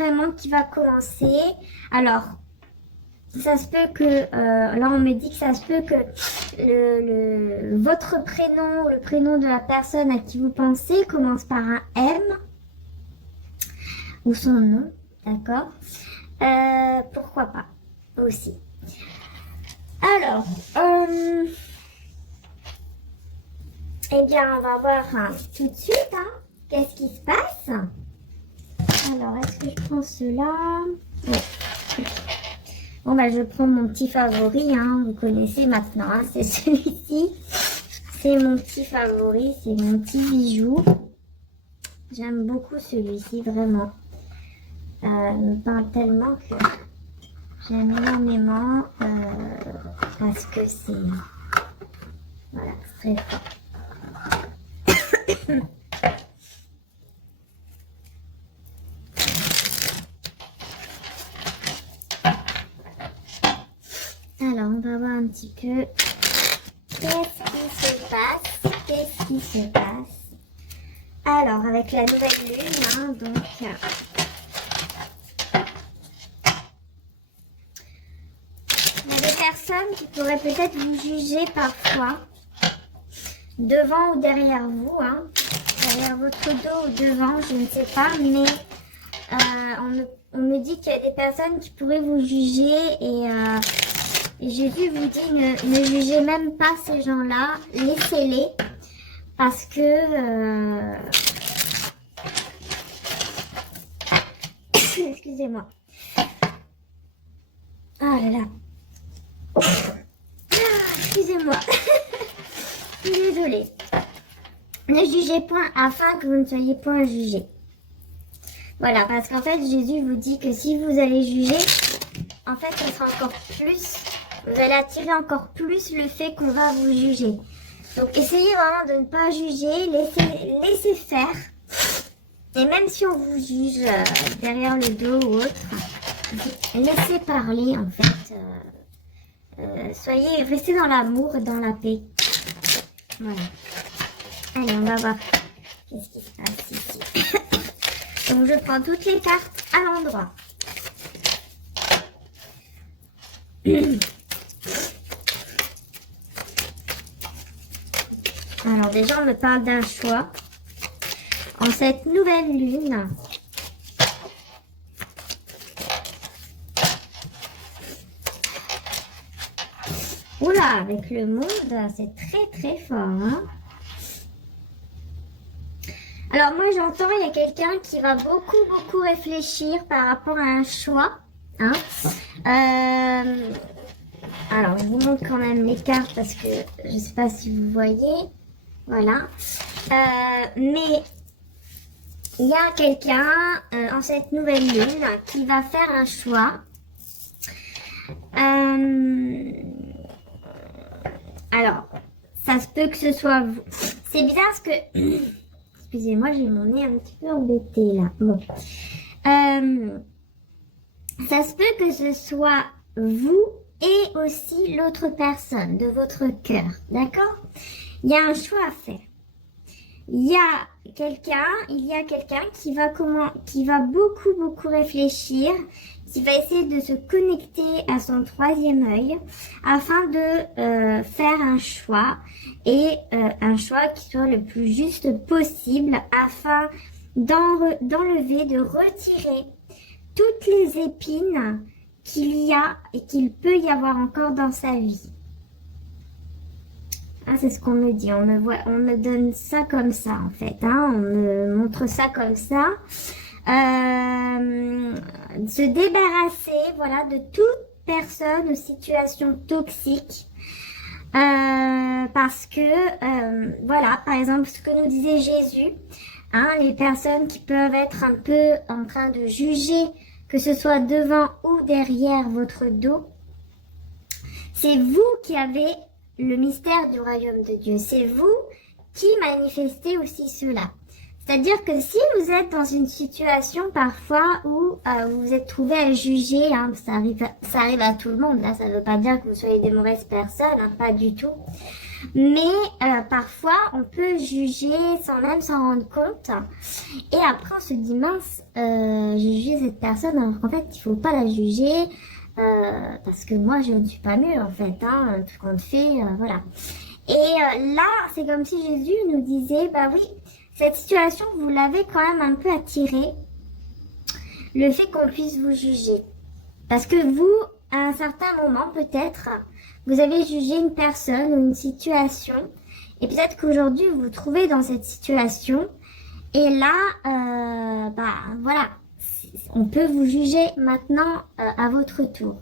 vraiment qui va commencer. Alors, ça se peut que, là on me dit que ça se peut que votre prénom, le prénom de la personne à qui vous pensez commence par un M ou son nom, d'accord? Pourquoi pas aussi. Alors, eh bien on va voir tout de suite, qu'est-ce qui se passe. Alors, est-ce que je prends cela? Ouais. Bon, bah, je prends mon petit favori, vous connaissez maintenant, c'est celui-ci. C'est mon petit favori, c'est mon petit bijou. J'aime beaucoup celui-ci, vraiment. Il me parle tellement que j'aime énormément parce que c'est... Voilà, c'est très fort. Alors, on va voir un petit peu qu'est-ce qui se passe. Alors, avec la nouvelle lune, donc, il y a des personnes qui pourraient peut-être vous juger parfois, devant ou derrière vous, derrière votre dos ou devant, je ne sais pas, mais on me dit qu'il y a des personnes qui pourraient vous juger et Jésus vous dit ne jugez même pas ces gens-là, laissez-les parce que excusez-moi. Oh là là. Excusez-moi. Je suis désolée. Ne jugez point afin que vous ne soyez point jugés. Voilà, parce qu'en fait Jésus vous dit que si vous allez juger, en fait ça sera encore plus. Vous allez attirer encore plus le fait qu'on va vous juger. Donc, essayez vraiment de ne pas juger, laissez faire. Et même si on vous juge derrière le dos ou autre, laissez parler en fait. Restez dans l'amour et dans la paix. Voilà. Allez, on va voir qu'est-ce qui se passe ici. Donc, je prends toutes les cartes à l'endroit. Alors déjà, on me parle d'un choix. En cette nouvelle lune, oula, avec le monde, c'est très très fort. Alors moi, j'entends, il y a quelqu'un qui va beaucoup réfléchir par rapport à un choix. Alors, je vous montre quand même les cartes parce que je ne sais pas si vous voyez. Voilà. Mais il y a quelqu'un en cette nouvelle lune qui va faire un choix. Alors, ça se peut que ce soit vous. C'est bizarre parce que... Excusez-moi, j'ai mon nez un petit peu embêté là. Bon. Ça se peut que ce soit vous et aussi l'autre personne de votre cœur. D'accord? Il y a un choix à faire. Il y a quelqu'un qui va beaucoup réfléchir, qui va essayer de se connecter à son troisième œil afin de faire un choix et un choix qui soit le plus juste possible afin d'enlever, de retirer toutes les épines qu'il y a et qu'il peut y avoir encore dans sa vie. C'est ce qu'on me dit, on me donne ça comme ça en fait, on me montre ça comme ça. Se débarrasser, voilà, de toute personne ou situation toxique. Parce que, voilà, par exemple, ce que nous disait Jésus, les personnes qui peuvent être un peu en train de juger, que ce soit devant ou derrière votre dos, c'est vous qui avez le mystère du royaume de Dieu. C'est vous qui manifestez aussi cela. C'est-à-dire que si vous êtes dans une situation parfois où vous vous êtes trouvé à juger, ça arrive à tout le monde, là, ça ne veut pas dire que vous soyez des mauvaises personnes, pas du tout. Mais parfois, on peut juger sans même s'en rendre compte. Et après, on se dit, mince, j'ai jugé cette personne alors qu'en fait, il faut pas la juger. Parce que moi, je ne suis pas mieux, en fait. Hein, tout compte fait, voilà. Et là, c'est comme si Jésus nous disait, bah oui, cette situation, vous l'avez quand même un peu attirée. Le fait qu'on puisse vous juger. Parce que vous, à un certain moment, peut-être, vous avez jugé une personne ou une situation. Et peut-être qu'aujourd'hui, vous vous trouvez dans cette situation. Et là, bah voilà, on peut vous juger maintenant à votre tour.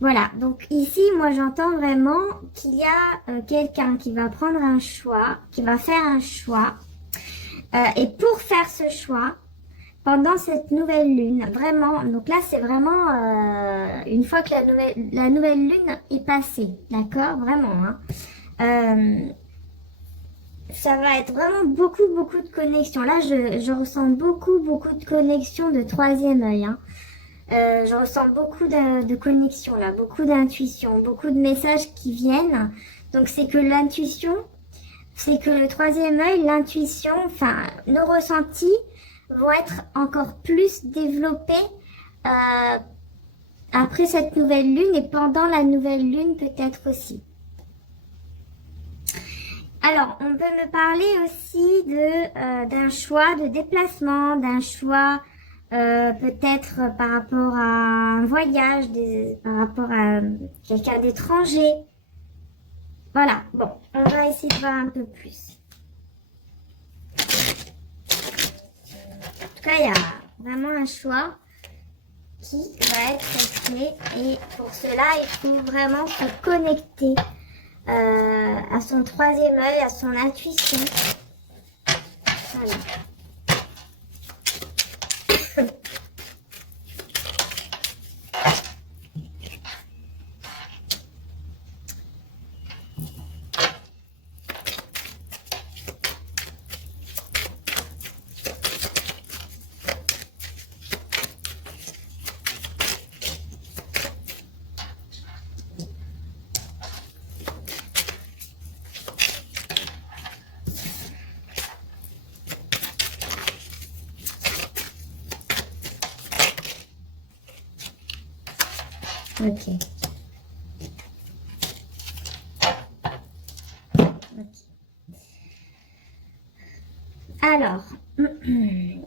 Voilà, donc ici, moi j'entends vraiment qu'il y a quelqu'un qui va prendre un choix, qui va faire un choix. Et pour faire ce choix, pendant cette nouvelle lune, vraiment, donc là c'est vraiment une fois que la nouvelle lune est passée, d'accord, vraiment, hein. Ça va être vraiment beaucoup de connexions. Là, je ressens beaucoup de connexions de troisième œil, hein. Je ressens beaucoup de connexions là, beaucoup d'intuition, beaucoup de messages qui viennent. Donc c'est que l'intuition, c'est que le troisième œil, l'intuition, enfin nos ressentis vont être encore plus développés après cette nouvelle lune et pendant la nouvelle lune peut-être aussi. Alors, on peut me parler aussi de d'un choix de déplacement, d'un choix peut-être par rapport à un voyage, par rapport à quelqu'un d'étranger. Voilà, bon, on va essayer de voir un peu plus. En tout cas, il y a vraiment un choix qui va être fait et pour cela, il faut vraiment se connecter à son troisième œil, à son intuition. Voilà. Ok. Alors, il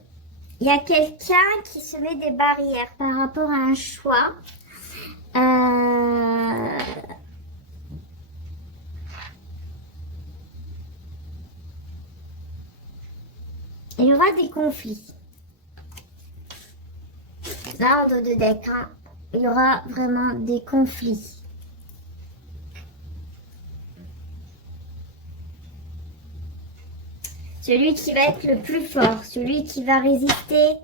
y a quelqu'un qui se met des barrières par rapport à un choix. Il y aura des conflits. Là, en dos de deck, hein, il y aura vraiment des conflits. Celui qui va être le plus fort, celui qui va résister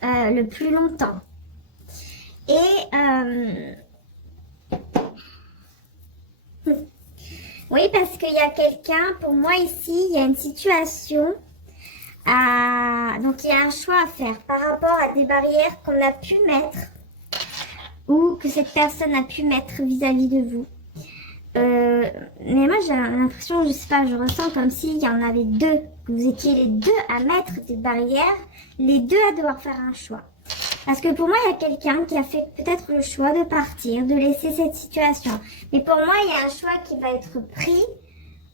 le plus longtemps. Et oui, parce qu'il y a quelqu'un, pour moi ici, il y a une situation. Donc il y a un choix à faire par rapport à des barrières qu'on a pu mettre ou que cette personne a pu mettre vis-à-vis de vous. Mais moi j'ai l'impression, je sais pas, je ressens comme s'il y en avait deux. Vous étiez les deux à mettre des barrières, les deux à devoir faire un choix. Parce que pour moi, il y a quelqu'un qui a fait peut-être le choix de partir, de laisser cette situation. Mais pour moi, il y a un choix qui va être pris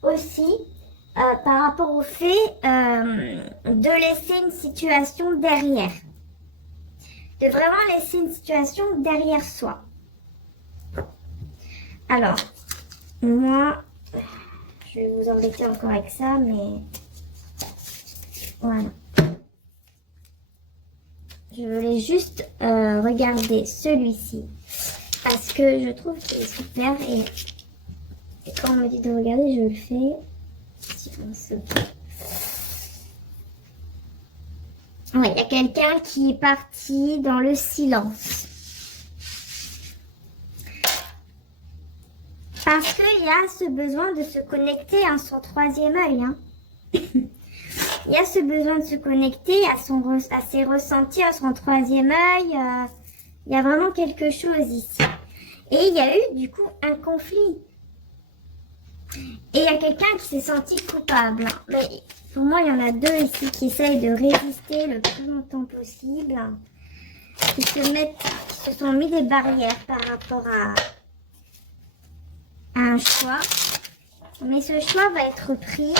aussi par rapport au fait de laisser une situation derrière. De vraiment laisser une situation derrière soi. Alors, moi, je vais vous embêter encore avec ça, mais voilà. Je voulais juste regarder celui-ci parce que je trouve qu'il est super et quand on me dit de regarder, je le fais. Ouais, il y a quelqu'un qui est parti dans le silence. Parce qu'il y a ce besoin de se connecter à son troisième œil. Hein. Il y a ce besoin de se connecter à ses ressentis, à son troisième œil. Il y a vraiment quelque chose ici. Et il y a eu du coup un conflit. Et il y a quelqu'un qui s'est senti coupable. Mais pour moi, il y en a deux ici qui essayent de résister le plus longtemps possible. Qui se sont mis des barrières par rapport à un choix. Mais ce choix va être pris.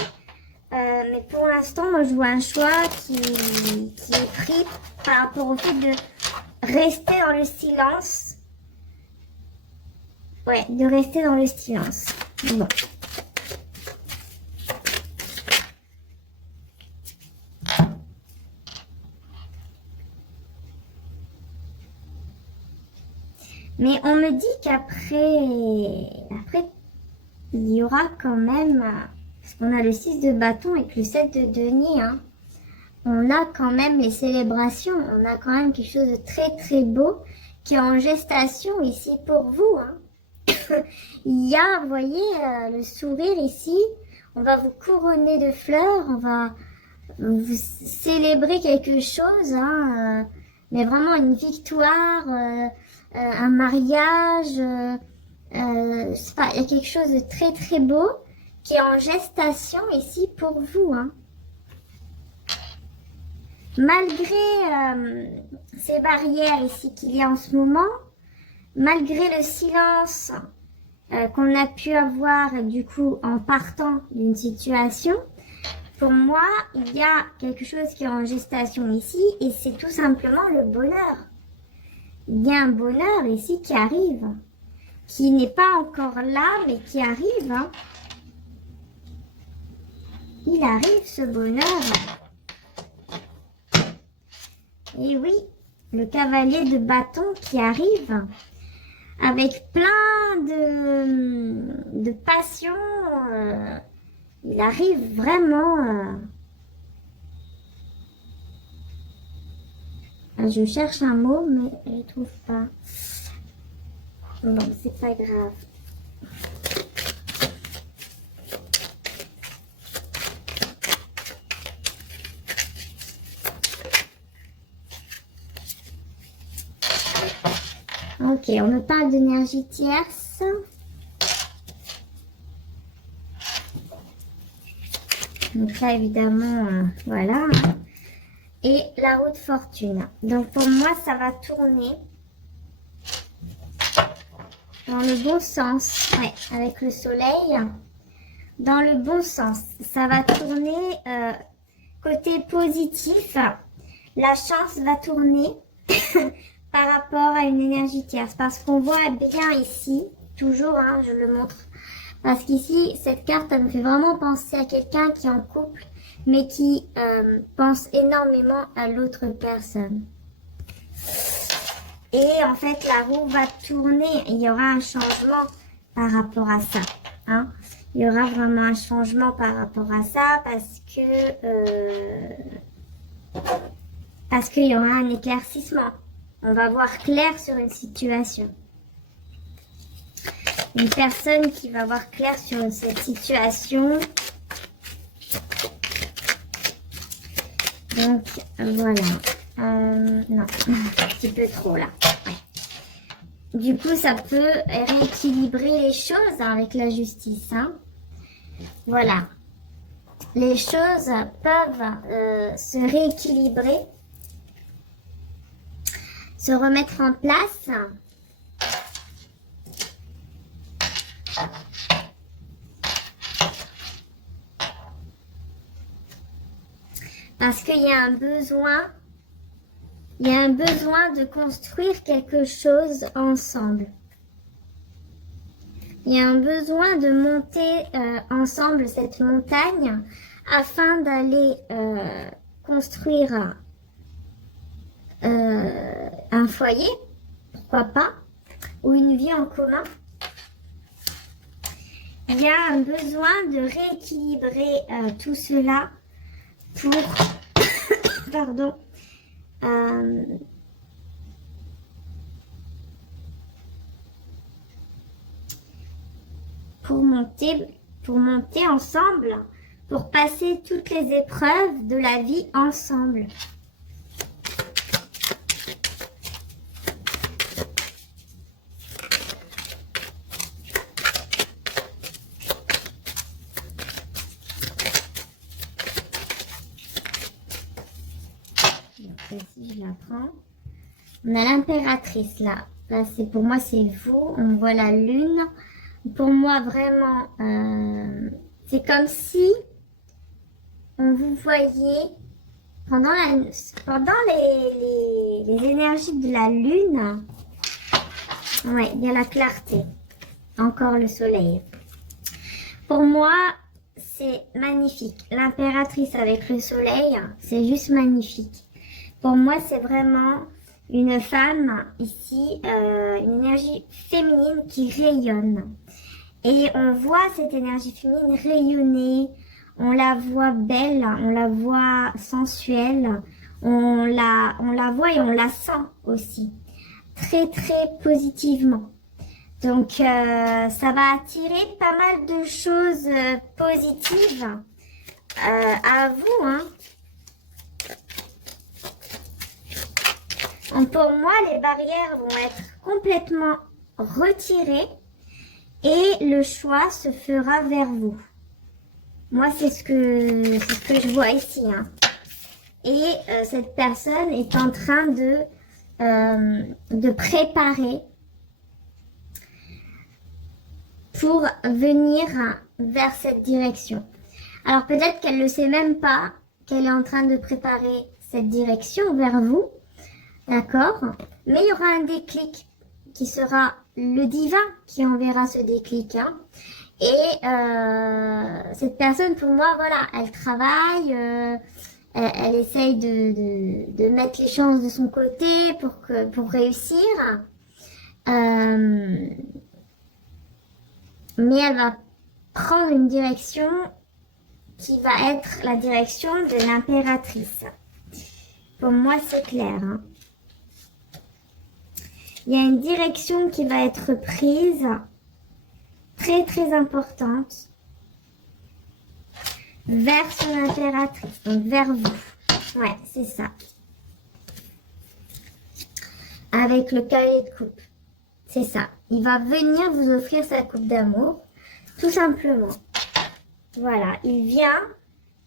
Mais pour l'instant, moi, je vois un choix qui est pris par rapport au fait de rester dans le silence. Ouais, de rester dans le silence. Bon. Mais on me dit qu'après, il y aura quand même, parce qu'on a le 6 de bâton avec le 7 de denier, hein, on a quand même les célébrations, on a quand même quelque chose de très très beau qui est en gestation ici pour vous. Hein. Il y a, vous voyez, le sourire ici, on va vous couronner de fleurs, on va vous célébrer quelque chose, hein, mais vraiment une victoire, un mariage, je sais pas, il y a quelque chose de très très beau qui est en gestation ici pour vous. Hein. Malgré ces barrières ici qu'il y a en ce moment, malgré le silence qu'on a pu avoir du coup en partant d'une situation, pour moi, il y a quelque chose qui est en gestation ici et c'est tout simplement le bonheur. Il y a un bonheur ici qui arrive, qui n'est pas encore là, mais qui arrive. Hein. Il arrive ce bonheur. Et oui, le cavalier de bâton qui arrive avec plein de passion. Il arrive vraiment. Je cherche un mot, mais je ne trouve pas. Bon, c'est pas grave. Ok, on me parle d'énergie tierce. Donc là, évidemment, voilà. Et la roue de fortune. Donc pour moi, ça va tourner dans le bon sens. Ouais, avec le soleil. Dans le bon sens. Ça va tourner côté positif. La chance va tourner par rapport à une énergie tierce. Parce qu'on voit bien ici, toujours, hein, je le montre. Parce qu'ici, cette carte, elle me fait vraiment penser à quelqu'un qui est en couple, mais qui pense énormément à l'autre personne. Et en fait, la roue va tourner. Il y aura un changement par rapport à ça. Hein. Il y aura vraiment un changement par rapport à ça parce qu'il y aura un éclaircissement. On va voir clair sur une situation. Une personne qui va voir clair sur cette situation. Donc, voilà. Non, un petit peu trop là. Ouais. Du coup, ça peut rééquilibrer les choses hein, avec la justice. Hein. Voilà. Les choses peuvent se rééquilibrer, se remettre en place. Parce qu'il y a un besoin, de construire quelque chose ensemble. Il y a un besoin de monter ensemble cette montagne afin d'aller construire un foyer, pourquoi pas, ou une vie en commun. Il y a un besoin de rééquilibrer tout cela pour, pardon, pour monter ensemble, pour passer toutes les épreuves de la vie ensemble. prend. On a l'impératrice là. Là, c'est pour moi, c'est vous. On voit la lune. Pour moi, vraiment, c'est comme si on vous voyait pendant les énergies de la lune. Ouais, il y a la clarté. Encore le soleil. Pour moi, c'est magnifique. L'impératrice avec le soleil, c'est juste magnifique. Pour moi, c'est vraiment une femme ici, une énergie féminine qui rayonne. Et on voit cette énergie féminine rayonner, on la voit belle, on la voit sensuelle, on la voit et on la sent aussi, très très positivement. Donc ça va attirer pas mal de choses positives à vous, hein. Donc, pour moi, les barrières vont être complètement retirées et le choix se fera vers vous. Moi, c'est ce que je vois ici, hein. Et cette personne est en train de préparer pour venir vers cette direction. Alors peut-être qu'elle ne sait même pas qu'elle est en train de préparer cette direction vers vous. D'accord? Mais il y aura un déclic qui sera le divin qui enverra ce déclic, hein. Et cette personne, pour moi, voilà, elle travaille, elle essaye de mettre les chances de son côté pour réussir. Mais elle va prendre une direction qui va être la direction de l'impératrice. Pour moi, c'est clair, hein. Il y a une direction qui va être prise, très très importante, vers son impératrice, donc vers vous. Ouais, c'est ça. Avec le cavalier de coupe. C'est ça. Il va venir vous offrir sa coupe d'amour, tout simplement. Voilà, il vient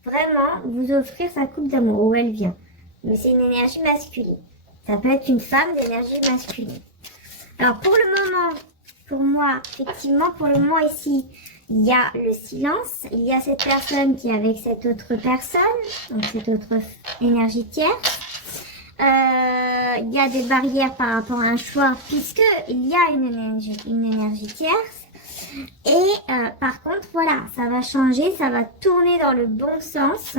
vraiment vous offrir sa coupe d'amour, où elle vient. Mais c'est une énergie masculine. Ça peut être une femme d'énergie masculine. Alors pour le moment, pour moi, effectivement, pour le moment ici, il y a le silence. Il y a cette personne qui est avec cette autre personne, donc cette autre énergie tierce. Il y a des barrières par rapport à un choix, puisque il y a une énergie tierce. Et par contre, voilà, ça va changer, ça va tourner dans le bon sens,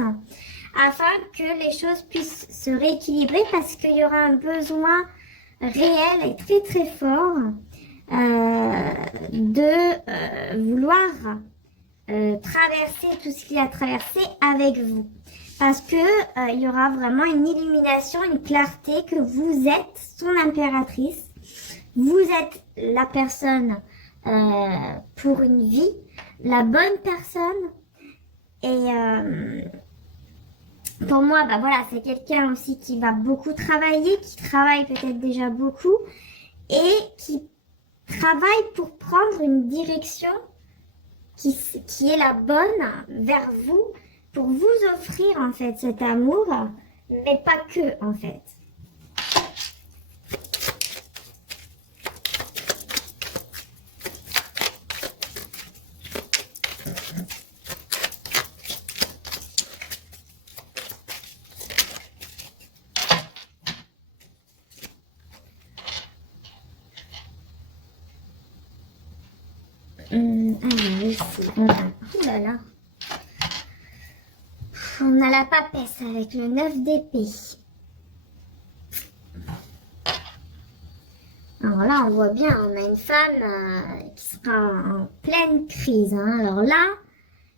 afin que les choses puissent se rééquilibrer, parce qu'il y aura un besoin réel et très très fort de vouloir traverser tout ce qu'il y a traversé avec vous. Parce que il y aura vraiment une illumination, une clarté que vous êtes son impératrice. Vous êtes la personne pour une vie, la bonne personne. Et pour moi, bah voilà, c'est quelqu'un aussi qui va beaucoup travailler, qui travaille peut-être déjà beaucoup et qui travaille pour prendre une direction qui est la bonne vers vous, pour vous offrir en fait cet amour, mais pas que en fait. Alors ici, on a, oh là là, on a la papesse avec le 9 d'épée. Alors là, on voit bien, on a une femme qui sera en pleine crise, hein. Alors là,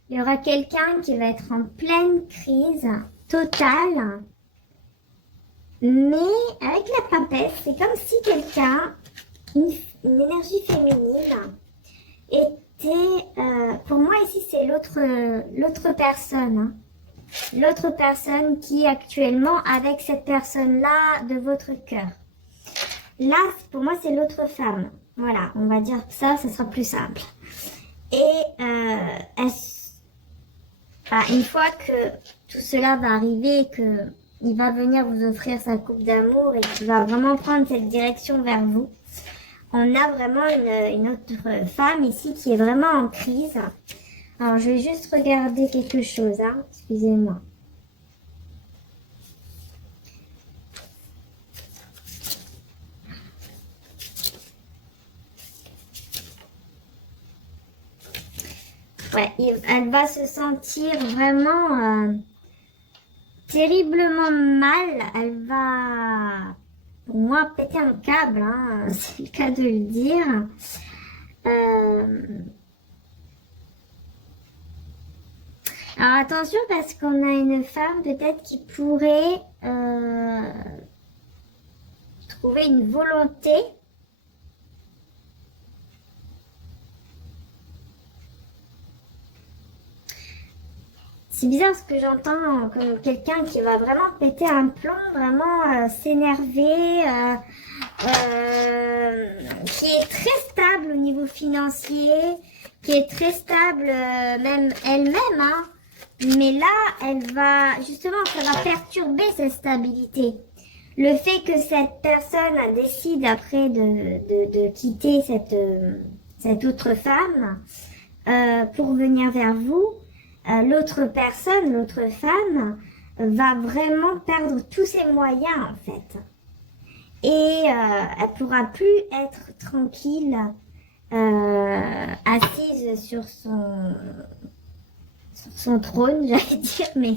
il y aura quelqu'un qui va être en pleine crise totale. Mais avec la papesse, c'est comme si quelqu'un, une énergie féminine, était, pour moi ici c'est l'autre personne, hein. L'autre personne qui est actuellement avec cette personne-là de votre cœur. Là, pour moi, c'est l'autre femme. Voilà, on va dire ça, ça sera plus simple. Et une fois que tout cela va arriver, que il va venir vous offrir sa coupe d'amour et qui va vraiment prendre cette direction vers vous. On a vraiment une autre femme ici qui est vraiment en crise. Alors, je vais juste regarder quelque chose, hein. Excusez-moi. Ouais, elle va se sentir vraiment terriblement mal. Elle va, pour moi, péter un câble, hein, c'est le cas de le dire. Alors attention parce qu'on a une femme peut-être qui pourrait trouver une volonté. C'est bizarre ce que j'entends, comme quelqu'un qui va vraiment péter un plomb, vraiment s'énerver, qui est très stable au niveau financier, qui est très stable même elle-même, hein. Mais là, elle va, justement, ça va perturber cette stabilité. Le fait que cette personne décide après de quitter cette autre femme pour venir vers vous, l'autre personne, l'autre femme, va vraiment perdre tous ses moyens en fait. Et elle pourra plus être tranquille, assise sur son trône, j'allais dire, mais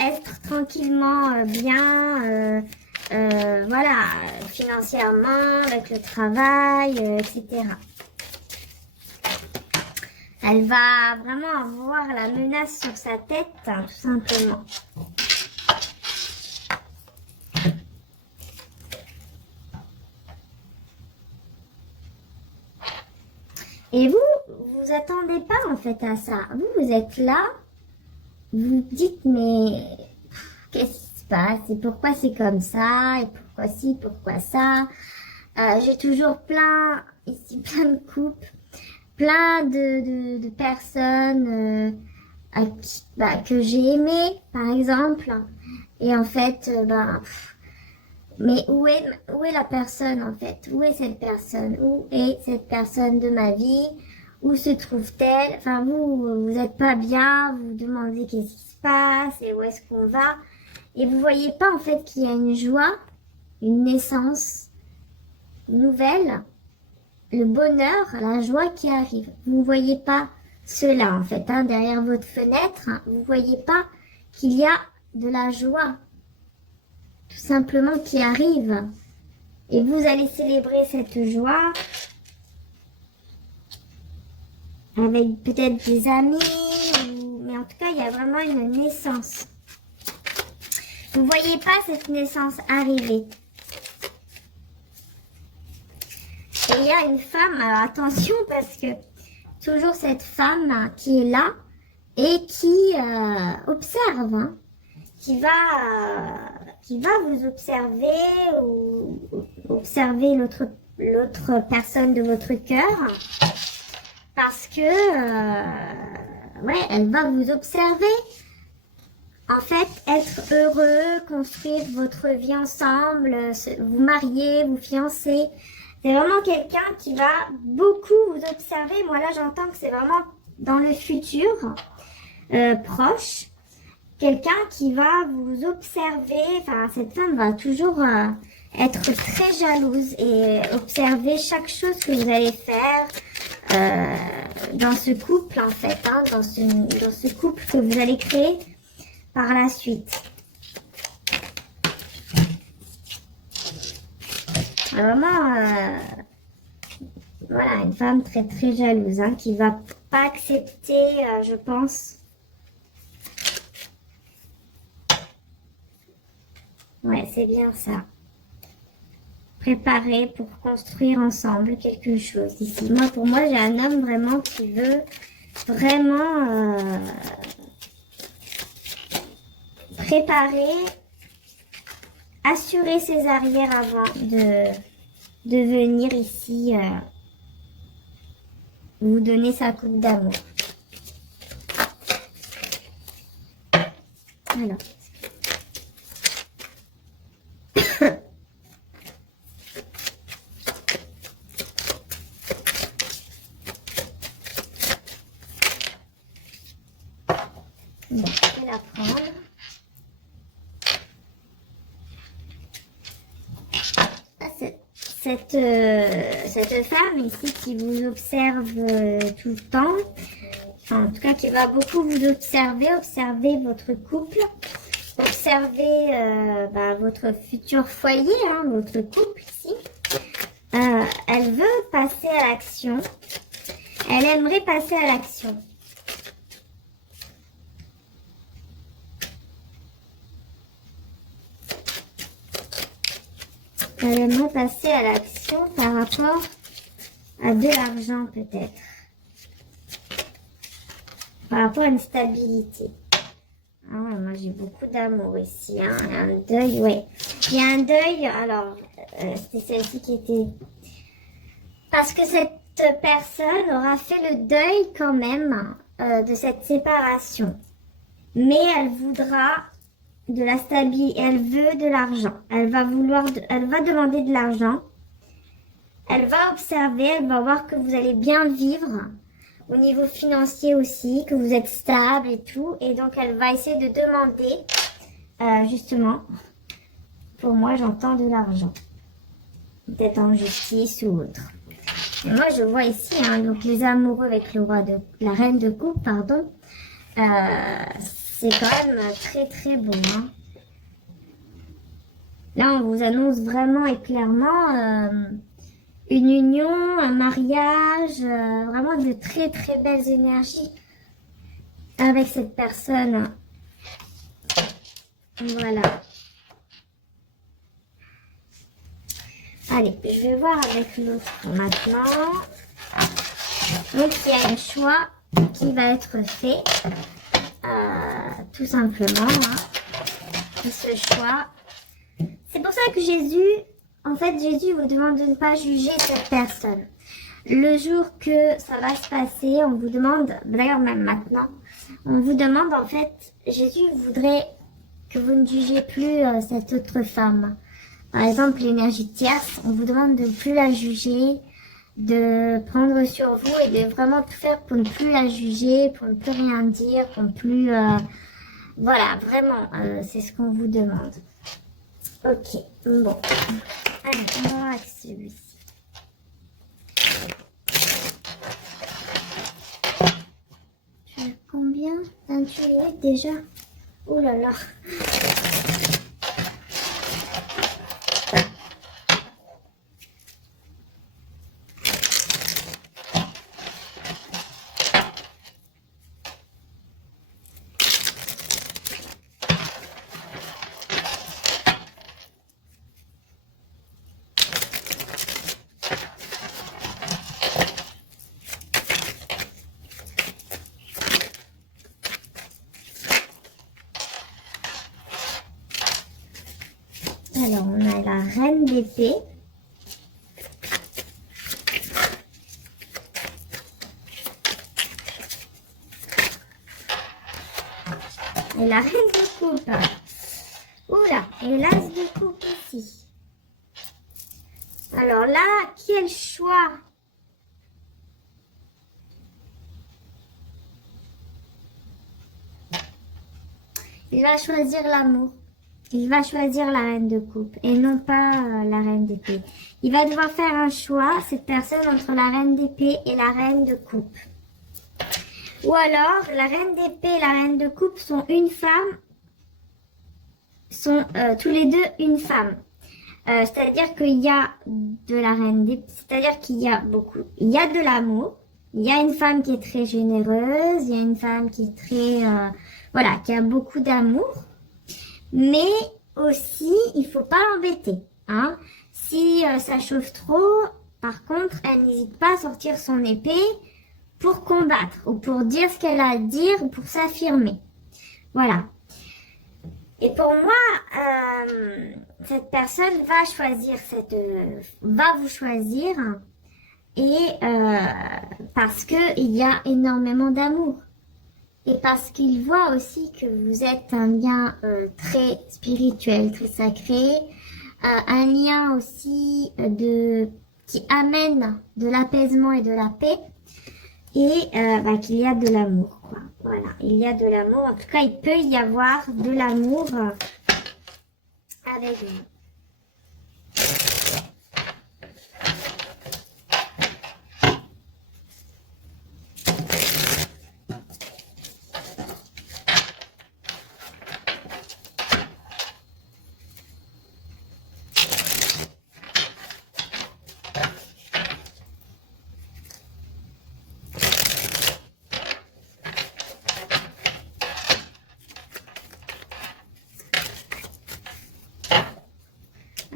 être tranquillement bien, voilà, financièrement, avec le travail, etc. Elle va vraiment avoir la menace sur sa tête, hein, tout simplement. Et vous attendez pas en fait à ça. Vous êtes là, vous dites mais qu'est-ce qui se passe et pourquoi c'est comme ça et pourquoi ci, pourquoi ça. J'ai toujours plein de couples, plein de personnes que j'ai aimées par exemple. Et en fait, mais où est la personne en fait? Où est cette personne? Où est cette personne de ma vie? Où se trouve-t-elle? Enfin, vous êtes pas bien, vous vous demandez qu'est-ce qui se passe et où est-ce qu'on va? Et vous voyez pas en fait qu'il y a une joie, une naissance nouvelle, le bonheur, la joie qui arrive. Vous ne voyez pas cela en fait, hein, derrière votre fenêtre, hein, vous voyez pas qu'il y a de la joie tout simplement qui arrive. Et vous allez célébrer cette joie avec peut-être des amis, mais en tout cas, il y a vraiment une naissance. Vous voyez pas cette naissance arriver. Et il y a une femme, alors attention parce que toujours cette femme qui est là et qui observe, hein, qui va vous observer ou observer l'autre personne de votre cœur parce que ouais, elle va vous observer. En fait, être heureux, construire votre vie ensemble, vous marier, vous fiancer, c'est vraiment quelqu'un qui va beaucoup vous observer. Moi là, j'entends que c'est vraiment dans le futur proche. Quelqu'un qui va vous observer, enfin cette femme va toujours être très jalouse et observer chaque chose que vous allez faire dans ce couple en fait, hein, dans ce couple que vous allez créer par la suite. Vraiment, voilà, une femme très très jalouse, hein, qui va pas accepter, je pense. Ouais, c'est bien ça. Préparer pour construire ensemble quelque chose ici. Moi, pour moi, j'ai un homme vraiment qui veut vraiment préparer, assurer ses arrières avant de venir ici vous donner sa coupe d'amour. Alors. Bon, je vais la prendre. Cette femme ici qui vous observe tout le temps, enfin, en tout cas qui va beaucoup vous observer votre couple, observer votre futur foyer, hein, votre couple ici. Elle veut passer à l'action, elle aimerait passer à l'action. Elle aimerait passer à l'action par rapport à de l'argent peut-être. Par rapport à une stabilité. Ah ouais, moi j'ai beaucoup d'amour ici. Hein. Il y a un deuil, ouais. Il y a un deuil, alors c'était celle-ci qui était... Parce que cette personne aura fait le deuil quand même de cette séparation. Mais elle voudra... de la stabilité, elle veut de l'argent. Elle va demander de l'argent. Elle va observer, elle va voir que vous allez bien vivre au niveau financier aussi, que vous êtes stable et tout. Et donc, elle va essayer de demander, justement, pour moi, j'entends de l'argent. Peut-être en justice ou autre. Et moi, je vois ici, hein, donc les amoureux avec la reine de coupe, pardon. C'est quand même très très beau. Hein. Là, on vous annonce vraiment et clairement une union, un mariage, vraiment de très très belles énergies avec cette personne. Voilà. Allez, je vais voir avec l'autre maintenant. Donc, il y a un choix qui va être fait. Tout simplement. Hein. Et ce choix. C'est pour ça que Jésus vous demande de ne pas juger cette personne. Le jour que ça va se passer, on vous demande, d'ailleurs même maintenant, on vous demande en fait, Jésus voudrait que vous ne jugiez plus cette autre femme. Par exemple, l'énergie tierce, on vous demande de ne plus la juger, de prendre sur vous et de vraiment tout faire pour ne plus la juger, pour ne plus rien dire, pour ne plus... voilà, vraiment, c'est ce qu'on vous demande. Ok, bon. Allez, on va voir avec celui-ci. J'ai combien? 28 minutes déjà? Oh là là. Alors, on a la reine d'épée. Et la reine de coupe. Oula, et l'as de coupe ici. Alors là, quel choix? Il va choisir l'amour. Il va choisir la reine de coupe et non pas la reine d'épée. Il va devoir faire un choix, cette personne, entre la reine d'épée et la reine de coupe. Ou alors, la reine d'épée et la reine de coupe sont une femme, sont tous les deux une femme. C'est-à-dire qu'il y a de la reine d'épée, c'est-à-dire qu'il y a beaucoup, il y a de l'amour. Il y a une femme qui est très généreuse, il y a une femme qui est très, voilà, qui a beaucoup d'amour. Mais aussi, il faut pas l'embêter. Hein. Si ça chauffe trop, par contre, elle n'hésite pas à sortir son épée pour combattre ou pour dire ce qu'elle a à dire ou pour s'affirmer. Voilà. Et pour moi, cette personne va choisir va vous choisir et parce que il y a énormément d'amour. Et parce qu'il voit aussi que vous êtes un lien très spirituel, très sacré, un lien aussi qui amène de l'apaisement et de la paix. et qu'il y a de l'amour, quoi. Voilà, il y a de l'amour. En tout cas, il peut y avoir de l'amour avec vous.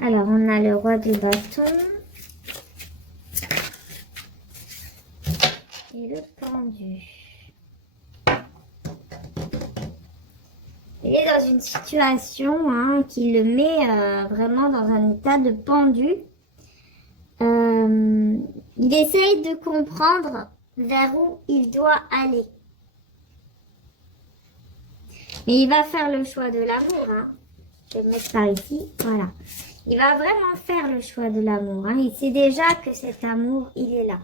Alors, on a le roi de bâton et le pendu. Il est dans une situation qui le met vraiment dans un état de pendu. Il essaye de comprendre vers où il doit aller. Mais il va faire le choix de l'amour. Je vais le mettre par ici. Voilà. Il va vraiment faire le choix de l'amour. Il sait déjà que cet amour, il est là.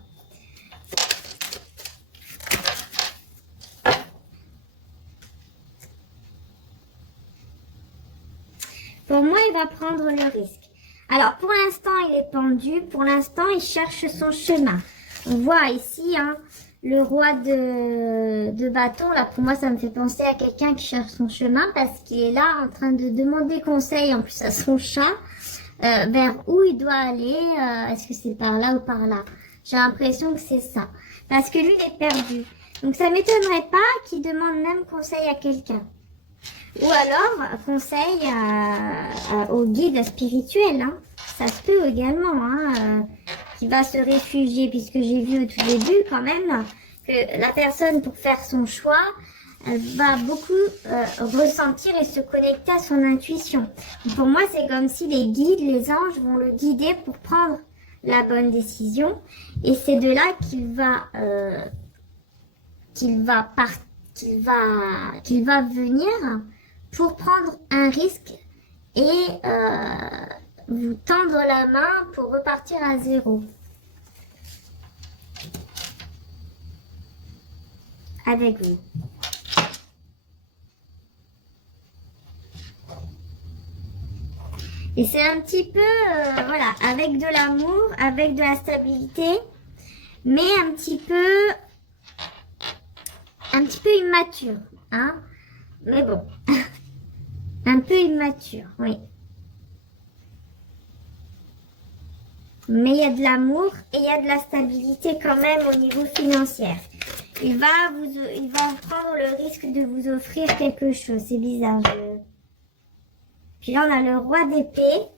Pour moi, il va prendre le risque. Alors, pour l'instant, il est pendu. Pour l'instant, il cherche son chemin. On voit ici le roi de bâton. Là, pour moi, ça me fait penser à quelqu'un qui cherche son chemin parce qu'il est là en train de demander conseil en plus à son chat. Vers où il doit aller, est-ce que c'est par là ou par là? J'ai l'impression que c'est ça. Parce que lui, il est perdu. Donc, ça m'étonnerait pas qu'il demande même conseil à quelqu'un. Ou alors, conseil au guide spirituel. Ça se peut également, qui va se réfugier, puisque j'ai vu au tout début quand même que la personne, pour faire son choix, va beaucoup ressentir et se connecter à son intuition. Pour moi, c'est comme si les guides, les anges vont le guider pour prendre la bonne décision. Et c'est de là qu'il va venir pour prendre un risque et vous tendre la main pour repartir à zéro. Avec vous. Et c'est un petit peu, voilà, avec de l'amour, avec de la stabilité, mais un petit peu immature, Mais bon, un peu immature, oui. Mais il y a de l'amour et il y a de la stabilité quand même au niveau financier. Il va prendre le risque de vous offrir quelque chose. C'est bizarre. Puis là, on a le roi d'épée.